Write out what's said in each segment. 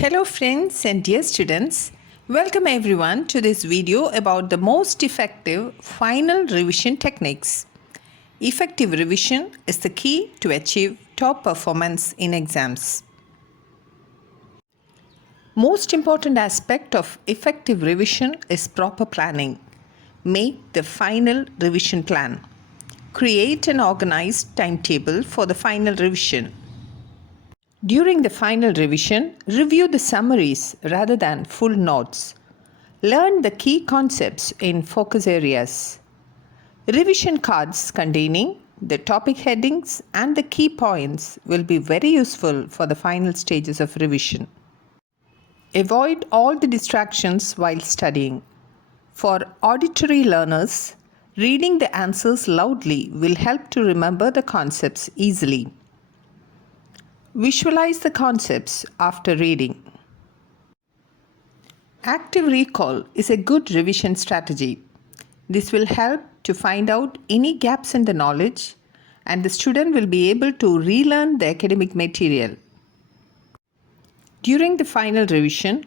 Hello friends and dear students, welcome everyone to this video about the most effective final revision techniques. Effective revision is the key to achieve top performance in exams. Most important aspect of effective revision is proper planning. Make the final revision plan. Create an organized timetable for the final revision. During the final revision, review the summaries rather than full notes. Learn the key concepts in focus areas. Revision cards containing the topic headings and the key points will be very useful for the final stages of revision. Avoid all the distractions while studying. For auditory learners, reading the answers loudly will help to remember the concepts easily. Visualize the concepts after reading. Active recall is a good revision strategy. This will help to find out any gaps in the knowledge, and the student will be able to relearn the academic material. During the final revision,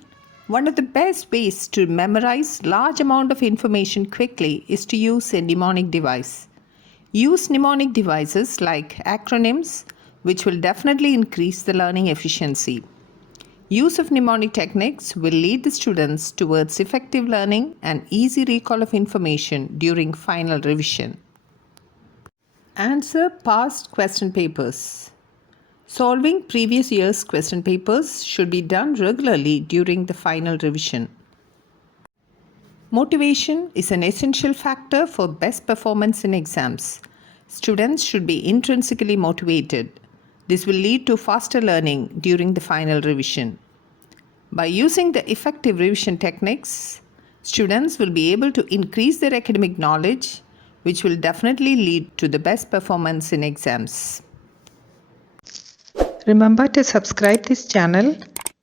one of the best ways to memorize large amount of information quickly is to use a mnemonic device. Use mnemonic devices like acronyms, which will definitely increase the learning efficiency. Use of mnemonic techniques will lead the students towards effective learning and easy recall of information during final revision. Answer past question papers. Solving previous year's question papers should be done regularly during the final revision. Motivation is an essential factor for best performance in exams. Students should be intrinsically motivated. This will lead to faster learning during the final revision. By using the effective revision techniques, students will be able to increase their academic knowledge, which will definitely lead to the best performance in exams. Remember to subscribe this channel.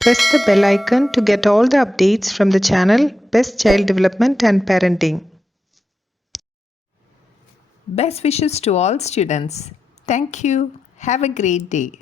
Press the bell icon to get all the updates from the channel Best Child Development and Parenting. Best wishes to all students. Thank you. Have a great day.